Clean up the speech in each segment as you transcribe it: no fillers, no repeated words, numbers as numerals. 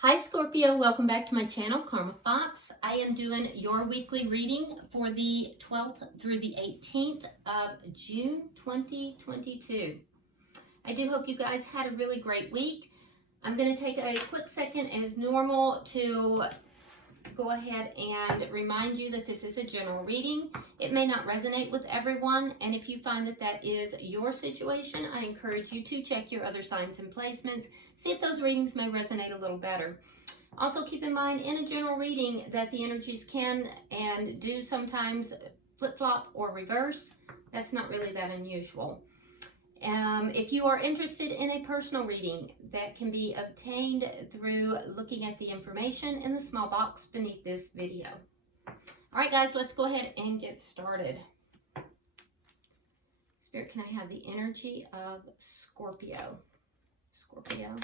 Hi Scorpio, welcome back to my channel, Karma Fox. I am doing your weekly reading for the 12th through the 18th of June 2022. I do hope you guys had a really great week. I'm going to take a quick second as normal to go ahead and remind you that this is a general reading. It may not resonate with everyone, and if you find that that is your situation, I encourage you to check your other signs and placements, see if those readings may resonate a little better. Also keep in mind in a general reading that the energies can and do sometimes flip-flop or reverse. That's not really that unusual. If you are interested in a personal reading, that can be obtained through looking at the information in the small box beneath this video. All right, guys, let's go ahead and get started. Spirit, can I have the energy of Scorpio? Scorpio.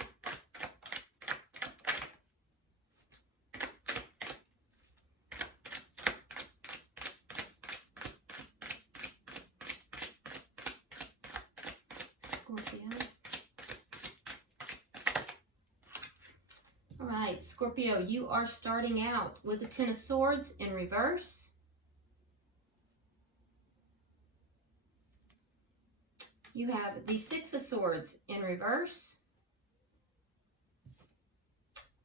All right, Scorpio, you are starting out with the Ten of Swords in reverse. You have the Six of Swords in reverse.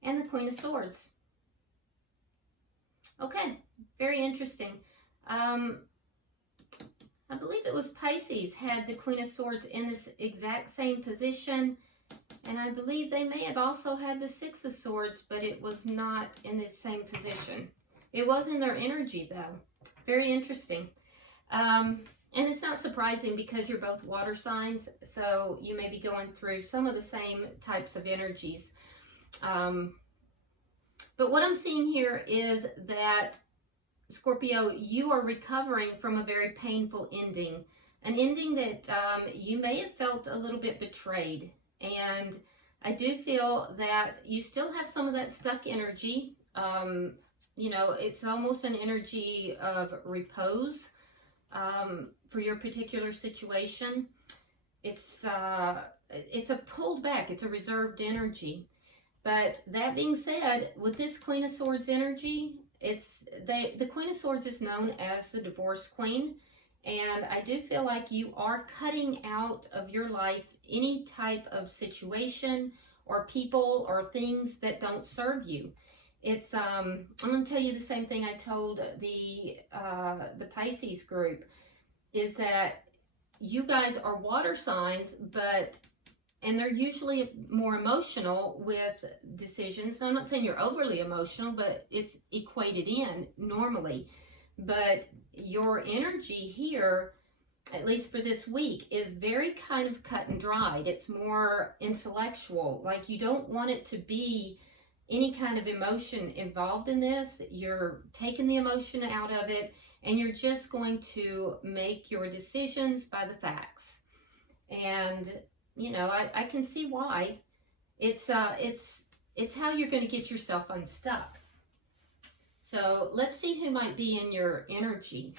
And the Queen of Swords. Okay, very interesting. I believe it was Pisces had the Queen of Swords in this exact same position. And I believe they may have also had the Six of Swords, but it was not in the same position. It was in their energy, though. Very interesting. And it's not surprising because you're both water signs, so you may be going through some of the same types of energies. But what I'm seeing here is that, Scorpio, you are recovering from a very painful ending. An ending that you may have felt a little bit betrayed. And I do feel that you still have some of that stuck energy. You know, it's almost an energy of repose for your particular situation. It's a pulled back, it's a reserved energy. But that being said, with this Queen of Swords energy, the Queen of Swords is known as the divorce queen. And I do feel like you are cutting out of your life any type of situation or people or things that don't serve you. It's I'm going to tell you the same thing I told the Pisces group, is that you guys are water signs, and they're usually more emotional with decisions. And I'm not saying you're overly emotional, but it's equated in normally. But your energy here, at least for this week, is very kind of cut and dried. It's more intellectual. Like, you don't want it to be any kind of emotion involved in this. You're taking the emotion out of it, and you're just going to make your decisions by the facts. And, you know, I can see why. It's how you're going to get yourself unstuck. So let's see who might be in your energy.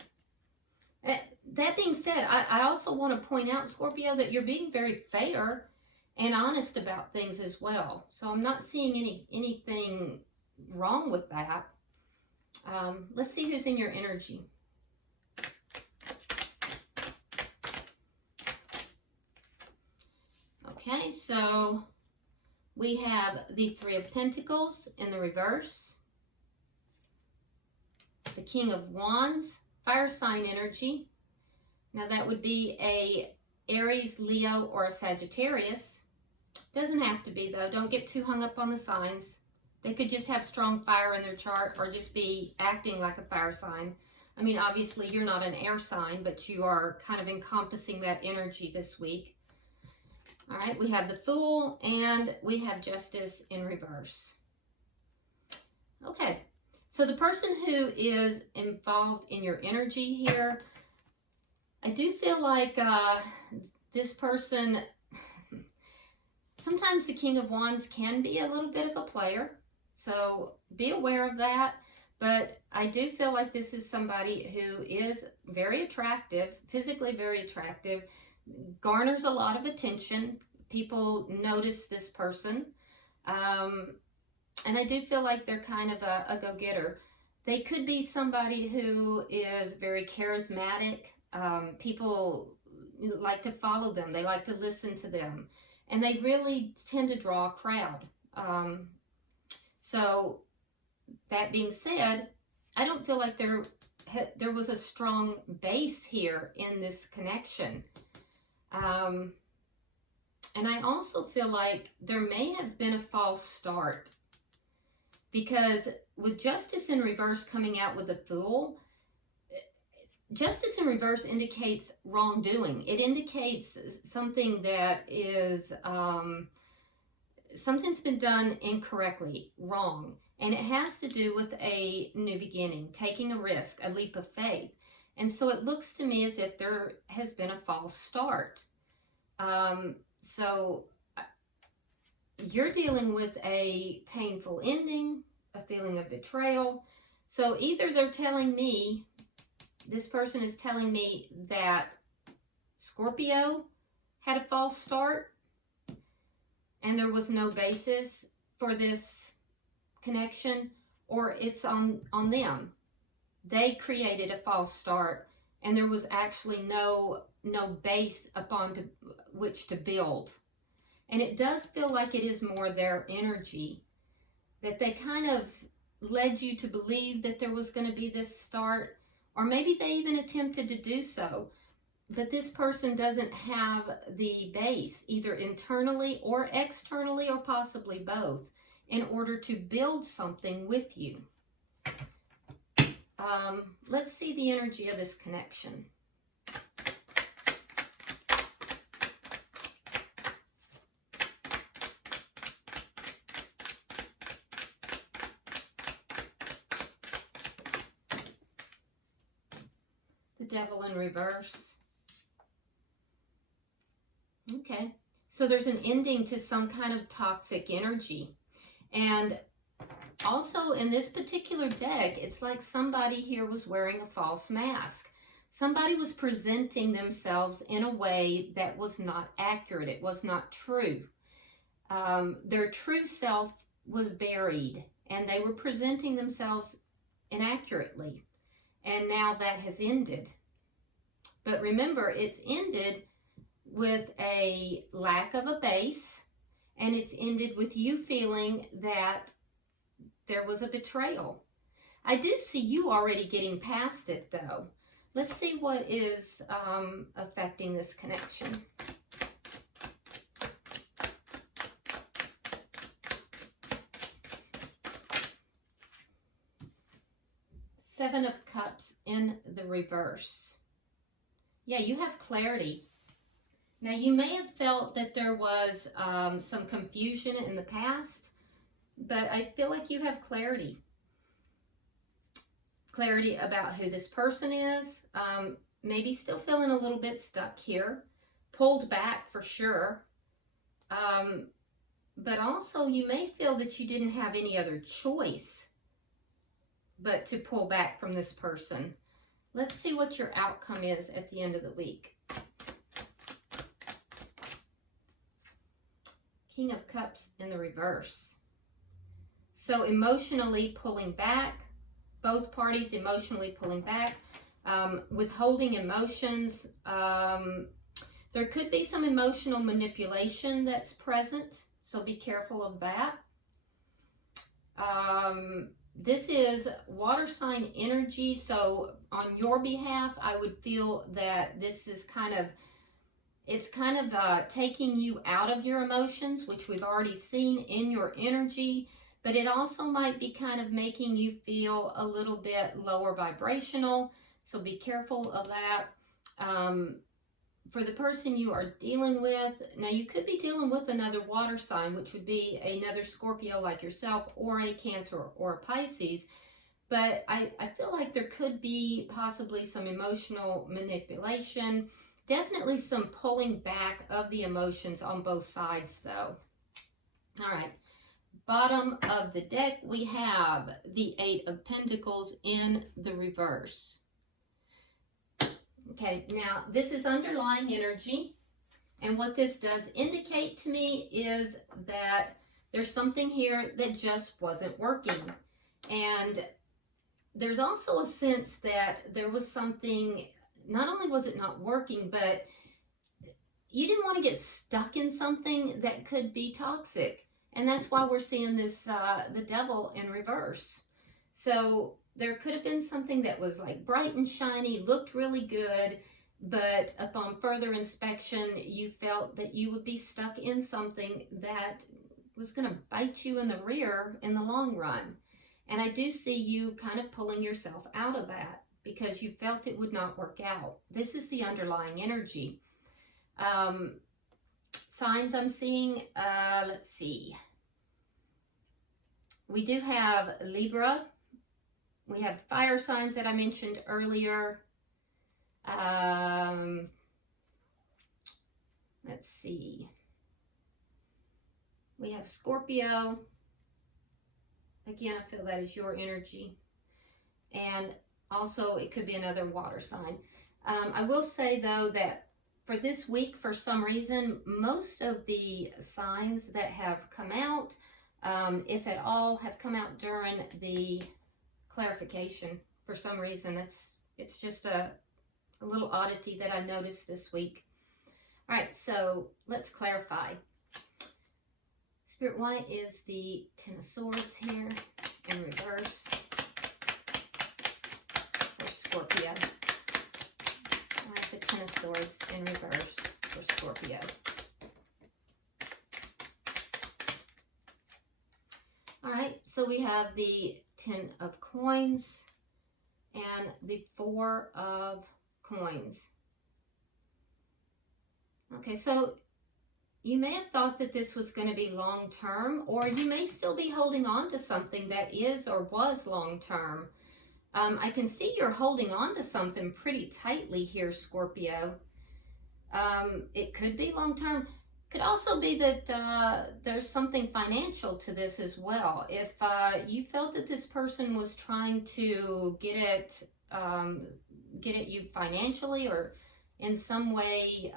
That being said, I also want to point out, Scorpio, that you're being very fair and honest about things as well. So I'm not seeing anything wrong with that. Let's see who's in your energy. Okay, so we have the Three of Pentacles in the reverse. The King of Wands, fire sign energy. Now that would be a Aries, Leo, or a Sagittarius. Doesn't have to be, though. Don't get too hung up on the signs. They could just have strong fire in their chart or just be acting like a fire sign. I mean, obviously you're not an air sign, but you are kind of encompassing that energy this week. All right, we have the Fool and we have Justice in reverse. Okay. So the person who is involved in your energy here, I do feel like this person, sometimes the King of Wands can be a little bit of a player. So be aware of that. But I do feel like this is somebody who is very attractive, physically very attractive, garners a lot of attention. People notice this person. And I do feel like they're kind of a go-getter. They could be somebody who is very charismatic. People like to follow them. They like to listen to them. And they really tend to draw a crowd. So that being said, I don't feel like there was a strong base here in this connection. And I also feel like there may have been a false start, because with Justice in reverse coming out with the Fool, Justice in reverse indicates wrongdoing. It indicates something that is, something's been done incorrectly, wrong. And it has to do with a new beginning, taking a risk, a leap of faith. And so it looks to me as if there has been a false start. So you're dealing with a painful ending, a feeling of betrayal. So either they're telling me, this person is telling me that Scorpio had a false start and there was no basis for this connection, or it's on them. They created a false start and there was actually no base upon which to build. And it does feel like it is more their energy, that they kind of led you to believe that there was going to be this start, or maybe they even attempted to do so, but this person doesn't have the base, either internally or externally, or possibly both, in order to build something with you. Let's see the energy of this connection. The Devil in reverse. Okay, so there's an ending to some kind of toxic energy. And also in this particular deck, it's like somebody here was wearing a false mask. Somebody was presenting themselves in a way that was not accurate. It was not true. Their true self was buried, and they were presenting themselves inaccurately. And now that has ended. But remember, it's ended with a lack of a base, and it's ended with you feeling that there was a betrayal. I do see you already getting past it, though. Let's see what is affecting this connection. Seven of Cups in the reverse. Yeah, you have clarity. Now, you may have felt that there was some confusion in the past, but I feel like you have clarity. Clarity about who this person is. Maybe still feeling a little bit stuck here. Pulled back for sure. But also you may feel that you didn't have any other choice but to pull back from this person. Let's see what your outcome is at the end of the week. King of Cups in the reverse. So emotionally pulling back, both parties emotionally pulling back, withholding emotions. There could be some emotional manipulation that's present, so be careful of that. This is water sign energy, so on your behalf, I would feel that this is it's kind of taking you out of your emotions, which we've already seen in your energy, but it also might be kind of making you feel a little bit lower vibrational, so be careful of that. For the person you are dealing with, now you could be dealing with another water sign, which would be another Scorpio like yourself, or a Cancer or a Pisces, but I feel like there could be possibly some emotional manipulation, definitely some pulling back of the emotions on both sides though. All right, bottom of the deck we have the Eight of Pentacles in the reverse. Okay, now this is underlying energy, and what this does indicate to me is that There's something here that just wasn't working. And there's also a sense that there was something, not only was it not working, but you didn't want to get stuck in something that could be toxic. And that's why we're seeing this, the devil in reverse. So there could have been something that was like bright and shiny, looked really good, but upon further inspection, you felt that you would be stuck in something that was going to bite you in the rear in the long run. And I do see you kind of pulling yourself out of that because you felt it would not work out. This is the underlying energy. Signs I'm seeing, let's see. We do have Libra. We have fire signs that I mentioned earlier. Let's see. We have Scorpio. Again, I feel that is your energy. And also it could be another water sign. I will say though that for this week, for some reason, most of the signs that have come out, if at all, have come out during the clarification. For some reason, it's just a little oddity that I noticed this week. All right, so let's clarify. Spirit, why is the Ten of Swords here in reverse for Scorpio? Why is the Ten of Swords in reverse for Scorpio? All right, so we have the Ten of Coins and the Four of Coins. Okay, so you may have thought that this was going to be long-term, or you may still be holding on to something that is or was long-term. I can see you're holding on to something pretty tightly here, Scorpio. It could be long-term. Could also be that there's something financial to this as well. If you felt that this person was trying to get at you financially, or in some way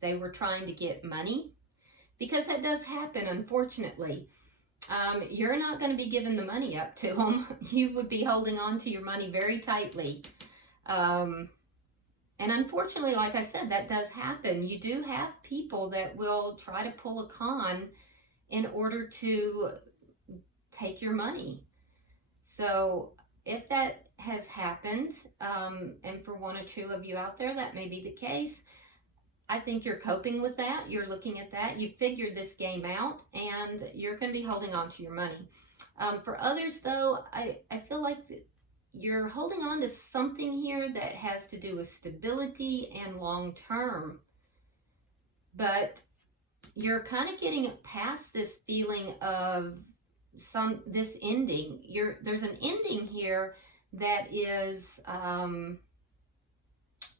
they were trying to get money, because that does happen, unfortunately. You're not going to be giving the money up to them. You would be holding on to your money very tightly. And unfortunately, like I said, that does happen. You do have people that will try to pull a con in order to take your money. So if that has happened, and for one or two of you out there, that may be the case, I think you're coping with that. You're looking at that. You figured this game out, and you're going to be holding on to your money. For others, though, I feel like you're holding on to something here that has to do with stability and long term. But you're kind of getting past this feeling of this ending. There's an ending here that is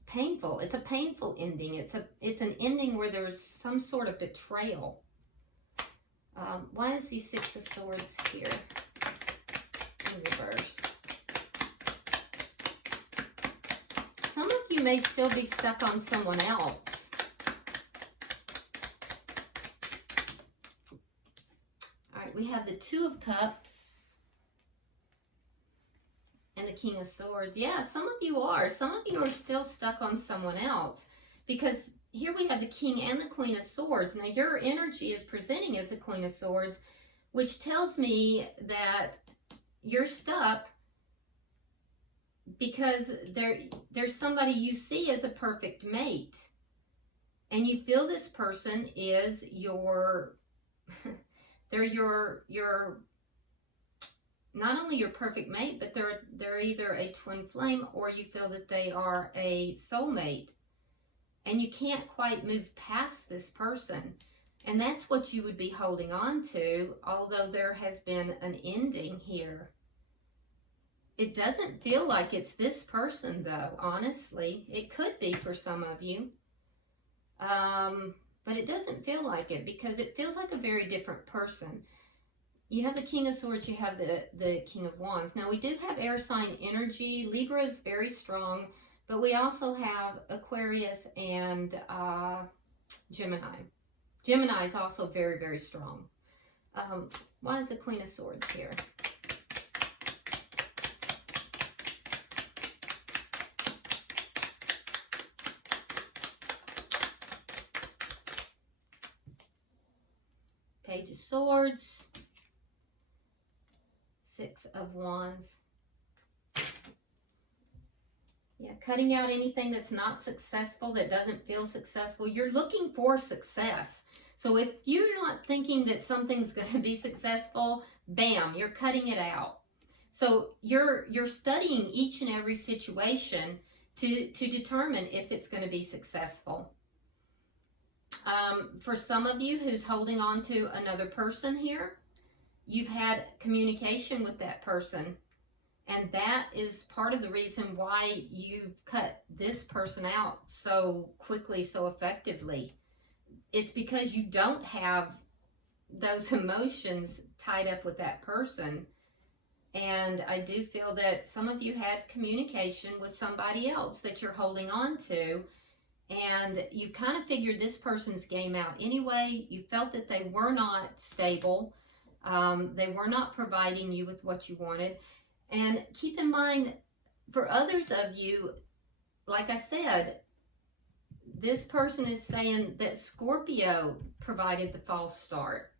painful. It's a painful ending. It's an ending where there's some sort of betrayal. Why is the Six of Swords here in reverse? Some of you may still be stuck on someone else. All right, we have the Two of Cups and the King of Swords. Yeah, some of you are. Some of you are still stuck on someone else, because here we have the King and the Queen of Swords. Now, your energy is presenting as the Queen of Swords, which tells me that you're stuck because there's somebody you see as a perfect mate, and you feel this person is they're your not only your perfect mate, but they're either a twin flame, or you feel that they are a soulmate, and you can't quite move past this person. And that's what you would be holding on to, although there has been an ending here. It doesn't feel like it's this person, though, honestly. It could be for some of you. But it doesn't feel like it, because it feels like a very different person. You have the King of Swords, you have the King of Wands. Now, we do have air sign energy. Libra is very strong, but we also have Aquarius and Gemini. Gemini is also very, very strong. Why is the Queen of Swords here? Page of Swords, Six of Wands. Yeah, cutting out anything that's not successful, that doesn't feel successful. You're looking for success. So if you're not thinking that something's going to be successful, bam, you're cutting it out. So you're studying each and every situation to determine if it's going to be successful. For some of you who's holding on to another person here, you've had communication with that person. And that is part of the reason why you've cut this person out so quickly, so effectively. It's because you don't have those emotions tied up with that person. And I do feel that some of you had communication with somebody else that you're holding on to. And you kind of figured this person's game out anyway. You felt that they were not stable. They were not providing you with what you wanted. And keep in mind, for others of you, like I said, this person is saying that Scorpio provided the false start.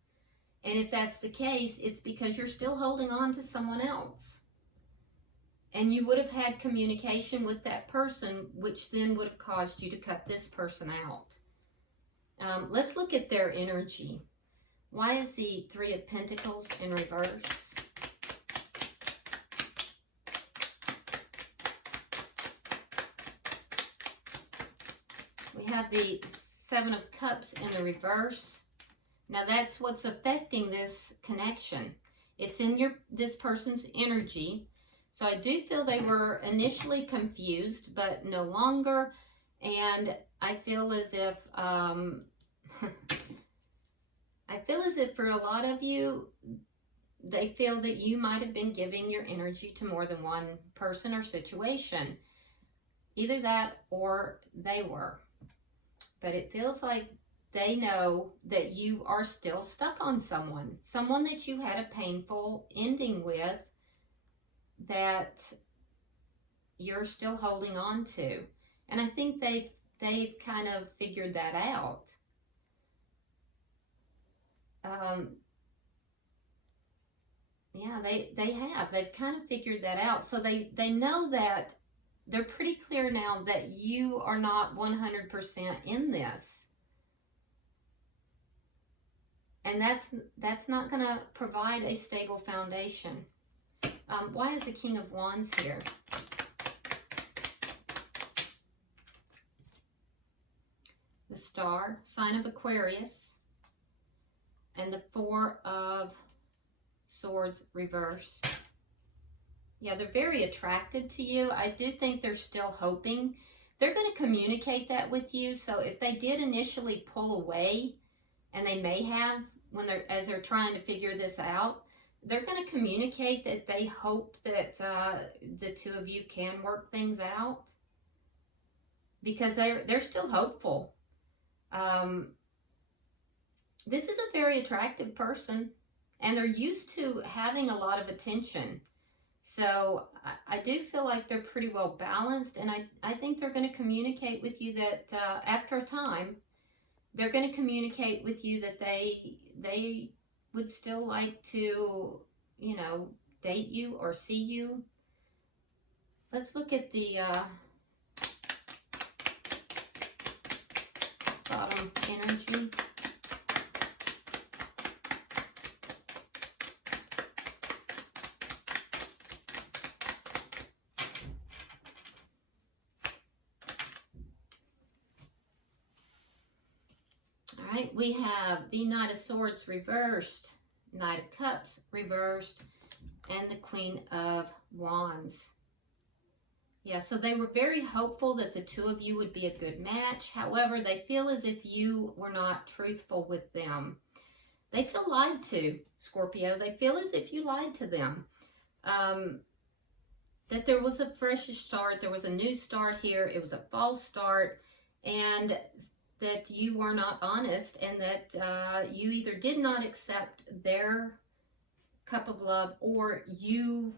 And if that's the case, it's because you're still holding on to someone else. And you would have had communication with that person, which then would have caused you to cut this person out. Let's look at their energy. Why is the Three of Pentacles in reverse? We have the Seven of Cups in the reverse. Now that's what's affecting this connection. It's in this person's energy. So I do feel they were initially confused, but no longer. And I feel as if for a lot of you, they feel that you might have been giving your energy to more than one person or situation. Either that or they were. But it feels like they know that you are still stuck on someone that you had a painful ending with, that you're still holding on to. And I think they've kind of figured that out. Yeah, they have. They've kind of figured that out. So they know that they're pretty clear now that you are not 100% in this. And that's not going to provide a stable foundation. Why is the King of Wands here? The Star, sign of Aquarius, and the Four of Swords reversed. Yeah, they're very attracted to you. I do think they're still hoping. They're going to communicate that with you. So if they did initially pull away, and they may have as they're trying to figure this out, they're going to communicate that they hope that the two of you can work things out, because they're still hopeful. This is a very attractive person, and they're used to having a lot of attention. So I do feel like they're pretty well balanced, and I think they're going to communicate with you that after a time, they're going to communicate with you that they would still like to, date you or see you. Let's look at the bottom energy. All right, we have the Knight of Swords reversed, Knight of Cups reversed, and the Queen of Wands. Yeah, so they were very hopeful that the two of you would be a good match. However, they feel as if you were not truthful with them. They feel lied to, Scorpio. They feel as if you lied to them. That there was a fresh start. There was a new start here. It was a false start. And that you were not honest, and that you either did not accept their cup of love, or you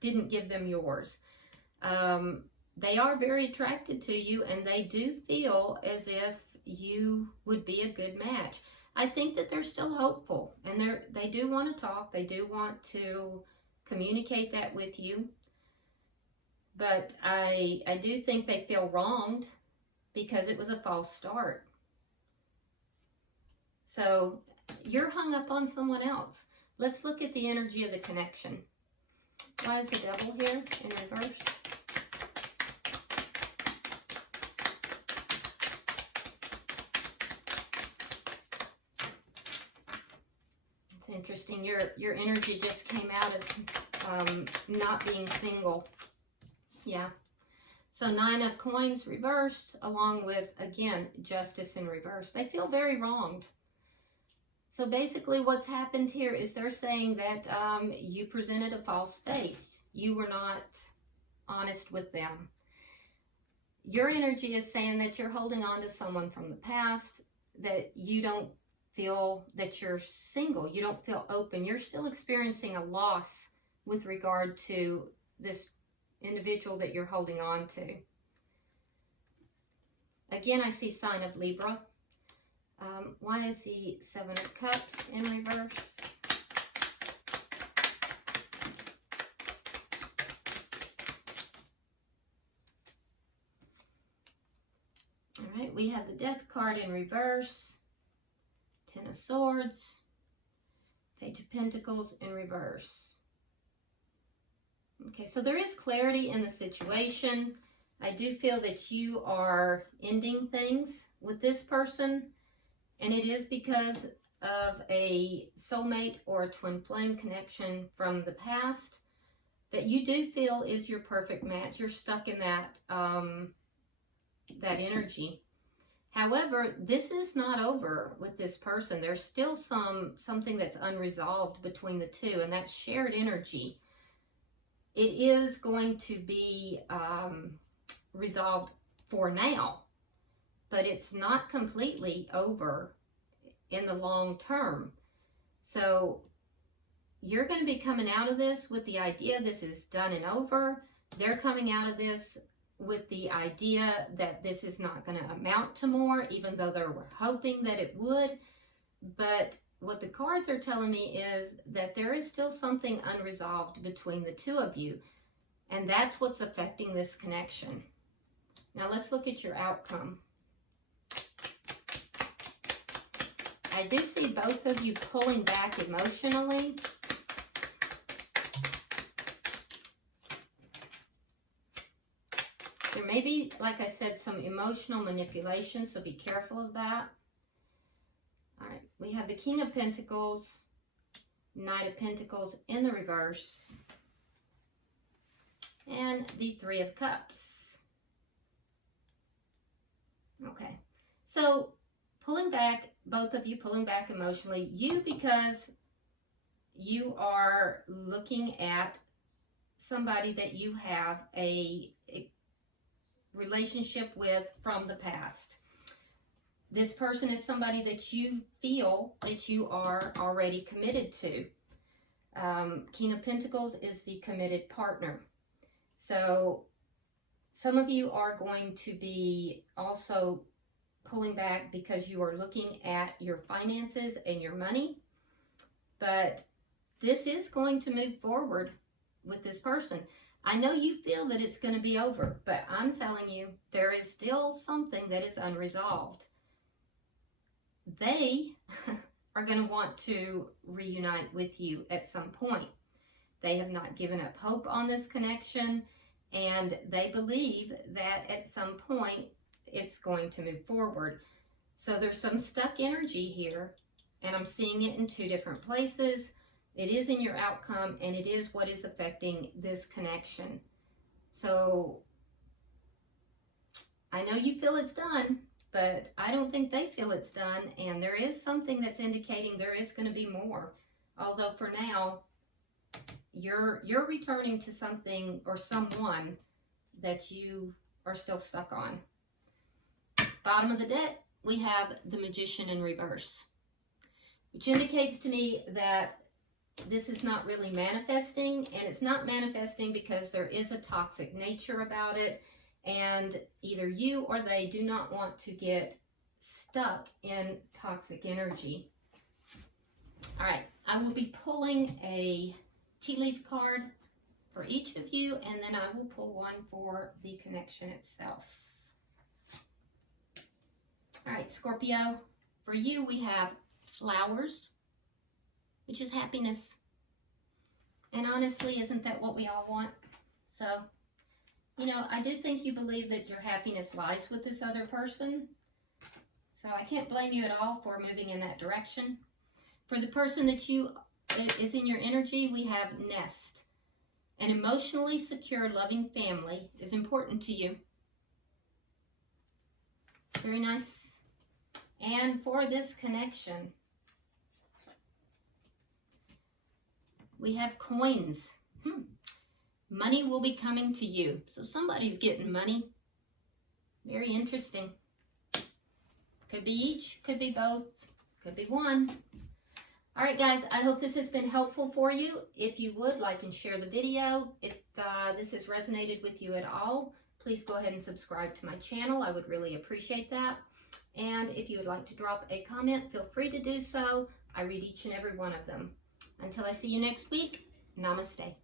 didn't give them yours. They are very attracted to you, and they do feel as if you would be a good match. I think that they're still hopeful, and they do want to talk. They do want to communicate that with you. But I do think they feel wronged because it was a false start. So you're hung up on someone else. Let's look at the energy of the connection. Why is the devil here in reverse? It's interesting. Your energy just came out as not being single. Yeah. So 9 of coins reversed, along with, again, justice in reverse. They feel very wronged. So basically what's happened here is they're saying that you presented a false face. You were not honest with them. Your energy is saying that you're holding on to someone from the past, that you don't feel that you're single. You don't feel open. You're still experiencing a loss with regard to this individual that you're holding on to. Again, I see sign of Libra. Why is the 7 of Cups in reverse? All right, we have the Death card in reverse. 10 of Swords. Page of Pentacles in reverse. Okay, so there is clarity in the situation. I do feel that you are ending things with this person, and it is because of a soulmate or a twin flame connection from the past that you do feel is your perfect match. You're stuck in that that energy. However, this is not over with this person. There's still something that's unresolved between the two, and that shared energy. It is going to be resolved for now, but it's not completely over in the long term. So you're going to be coming out of this with the idea this is done and over. They're coming out of this with the idea that this is not going to amount to more, even though they were hoping that it would. But what the cards are telling me is that there is still something unresolved between the two of you, and that's what's affecting this connection. Now let's look at your outcome. I do see both of you pulling back emotionally. There may be, like I said, some emotional manipulation, so be careful of that. All right, we have the King of Pentacles, Knight of Pentacles in the reverse, and the 3 of Cups. Okay, so pulling back, both of you pulling back emotionally, you because you are looking at somebody that you have a relationship with from the past. This person is somebody that you feel that you are already committed to. King of Pentacles is the committed partner. So some of you are going to be also pulling back because you are looking at your finances and your money. But this is going to move forward with this person. I know you feel that it's going to be over, but I'm telling you, there is still something that is unresolved. They are going to want to reunite with you at some point. They have not given up hope on this connection, and they believe that at some point it's going to move forward. So there's some stuck energy here, and I'm seeing it in 2 different places. It is in your outcome, and it is what is affecting this connection. So I know you feel it's done, but I don't think they feel it's done, and there is something that's indicating there is going to be more. Although for now, you're returning to something or someone that you are still stuck on. Bottom of the deck, we have the Magician in reverse, which indicates to me that this is not really manifesting, and it's not manifesting because there is a toxic nature about it, and either you or they do not want to get stuck in toxic energy. All right, I will be pulling a tea leaf card for each of you, and then I will pull one for the connection itself. All right, Scorpio, for you we have flowers, which is happiness. And honestly, isn't that what we all want? So, you know, I do think you believe that your happiness lies with this other person. So I can't blame you at all for moving in that direction. For the person that is in your energy, we have nest. An emotionally secure, loving family is important to you. Very nice. And for this connection, we have coins. Money will be coming to you. So somebody's getting money. Very interesting. Could be each, could be both, could be one. All right, guys, I hope this has been helpful for you. If you would, like and share the video. If this has resonated with you at all, please go ahead and subscribe to my channel. I would really appreciate that. And if you would like to drop a comment, feel free to do so. I read each and every one of them. Until I see you next week, namaste.